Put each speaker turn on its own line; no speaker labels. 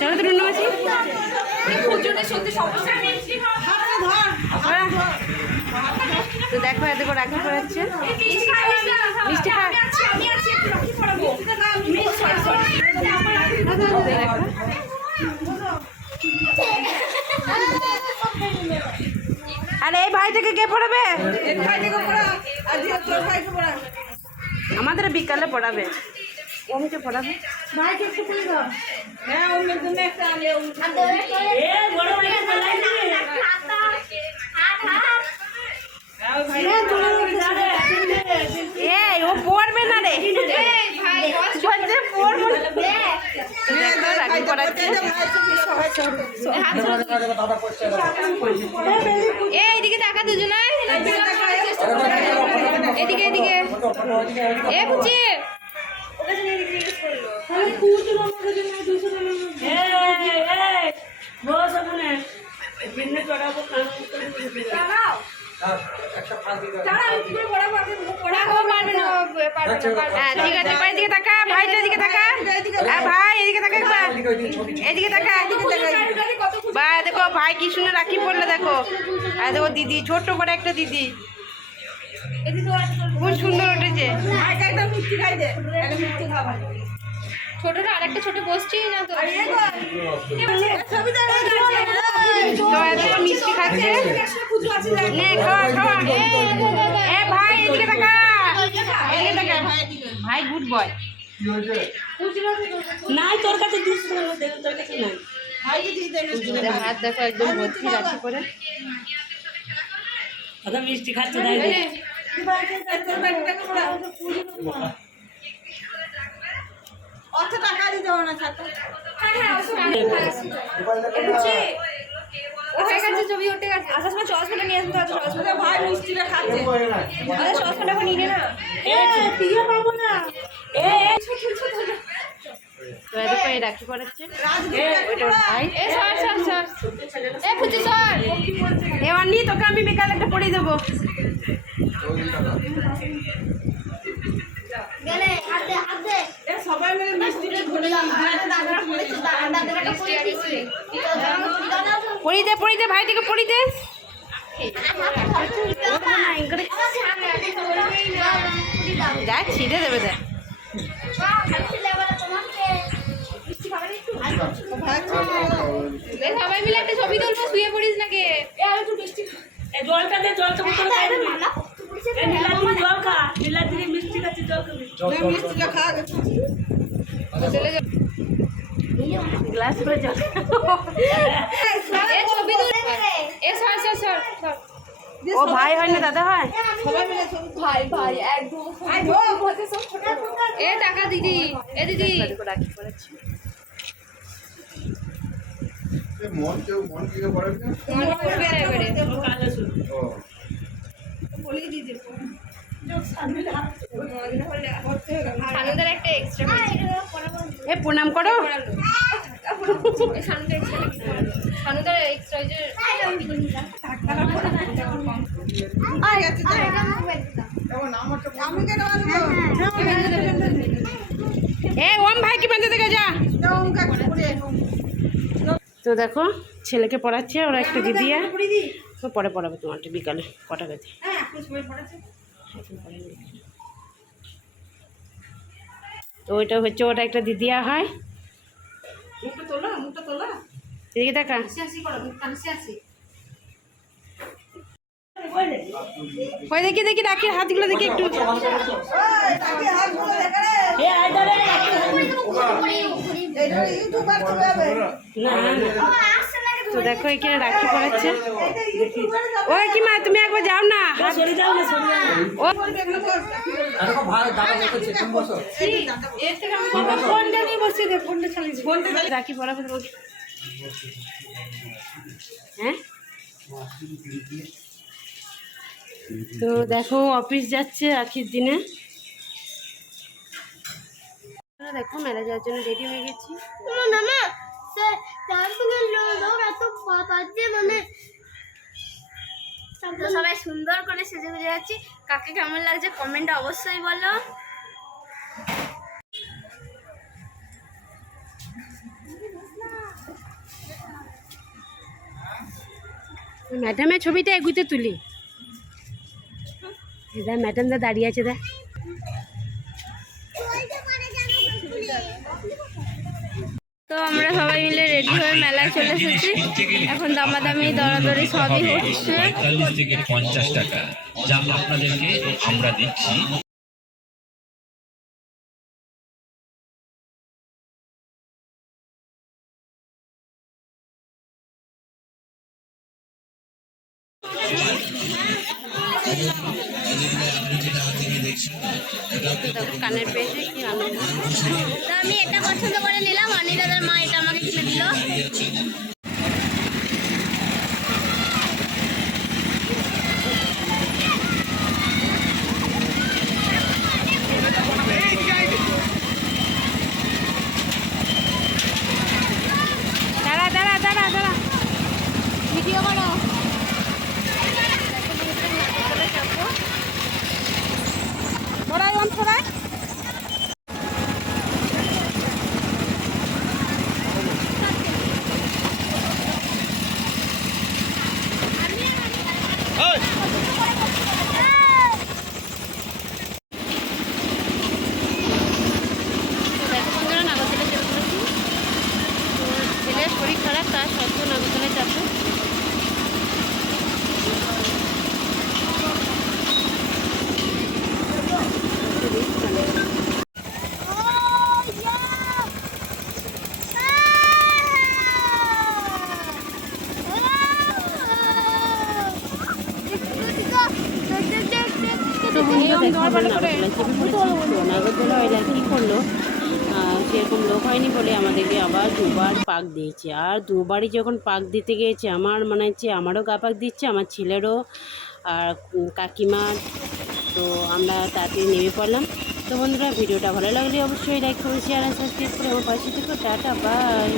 চলো তো রুন্নু মাসি তো দেখো এত করে রাখি পড়াচ্ছে। মিষ্টি আর এই ভাইটাকে কে পড়াবে? আমাদের বিকালে পড়াবে। ওমকে পড়াবে এই ও পড়বে না রে বলছে পড়বে না। দেখো রাখি পড়াচ্ছে
এ এদিকে এ বুঝি না
হ্যাঁ এদিকে এদিকে তাকা হ্যাঁ দেখো ভাই কি সুন্দর রাখি পড়ল দেখো। আর দেখো দিদি ছোট্ট করে একটা দিদি। খুব সুন্দর উঠেছে।
ছোটটা আরেকটা ছোট বসছি না তো।
নে খাওয়া খাওয়া। এ ভাই এদিকে তাকা এদিকে তাকা ভাই গুড বয়
নাই তোর কাছে দিস তোর কাছে নাই।
হাত দেখো একদম ভর্তি রাখি করে।
কত মিষ্টি খাচ্ছে তাই
অত টাকা দিতে হবে না
হয়ে ছবি উঠে গেছে আসার সময় চশমাটা নিয়ে আসতে হবে চশমাটা
ভাই মিষ্টিটা খাচ্ছে।
আরে চশমাটা এখন নিলে না?
এ তুইও পাবো না। এ এ,
তো দেখো এই রাখি পড়াচ্ছে ওইটা ভাই।
এ সর সর সর। এ বুঝি সর।
এবার নি তোকে আমি বিকালে একটা পড়িয়ে দেবো।
এ সবাই মিলে মিষ্টিটা ধরে
মিষ্টি আর মিষ্টি
পড়িয়ে দে পড়িয়ে দে ভাইটিকে পড়িয়ে দে। যা ছিঁড়ে দেবে দেখ
সবাই মিলে একটা ছবি তুলবো শুয়ে পড়িস নাকি
এ জলটা দে জলটা জল খা নীলাদ্রি মিষ্টি খাচ্ছি জল খাবি
মিষ্টিটা খাওয়া
চলে যা।
গ্লাস করে জল।
ছবি তুল। এ সর সর সর সর।
ও ভাই হয় না দাদা হয়?
সবাই মিলে ছবি
ভাই ভাই একদম
আই হোক
এ টাকা দিদি এ দিদি।
রাখি পড়াচ্ছে
মন কেউ মন
মনে
কালো
ও
এক্সট্রা
প্রণাম করো?
সানুদার এক্সট্রা যে
আমি কেন আনব
এ ওম ভাই কি দেখে যা? তো দেখো ছেলেকে পড়াচ্ছে ওরা একটা দিদি তো পরে পড়াবে তোমারটা বিকালে কটা বেজে? এখন পড়াবে। তো ওইটা হচ্ছে ওটা একটা দিদিয়া হয়।
মুখটা তোলা মুখটা তোলা।
এদিকে দেখা ওই দেখি দেখি রাখির হাতগুলো দেখি একটু তো দেখো এখানে রাখি পড়াচ্ছে ওই কি মা তুমি একবার যাও না। ও রাখি পড়াবে তোমাকে হ্যাঁ? তো দেখো অফিস যাচ্ছে আখির দিনে। দেখো মেলা যাওয়ার জন্য রেডি হয়ে গেছি।
না না সে তারপরে লোক এত বাজে মানে সবাই সুন্দর করে সেজে গুজে যাচ্ছি। কাকে কেমন লাগছে কমেন্ট অবশ্যই বলো।
ম্যাডামের ছবিটা এগুতে তুলি। দা ম্যাডাম দা দাঁড়িয়ে আছে দা
তো আমরা সবাই মিলে রেডি হয়ে মেলায় চলে এসেছি। এখন দামাদামি, দরাদরি সবই হচ্ছে।
পঞ্চাশ টাকা। যা আপনাদেরকে আমরা দিচ্ছি।
কানের পেয়েছে কি
আমি এটা পছন্দ করে নিলাম। অনি দাদার মা এটা আমাকে কিনে দিল।
ছড়াই পড়েছি তো নাগরদোলা করল? সেরকম লোক হয়নি বলে আমাদেরকে আবার দুবার পাক দিয়েছে। আর দুবারই যখন পাক দিতে গিয়েছে, আমার মনে হচ্ছে আমারও গা পাক দিচ্ছে, আমার ছেলেরও, আর কাকিমার। তো আমরা তাড়াতাড়ি নেমে পড়লাম। তো বন্ধুরা, ভিডিওটা ভালো লাগলে অবশ্যই লাইক করুন শেয়ার আর সাবস্ক্রাইব করে আমার পাশে থেকে। Tata bye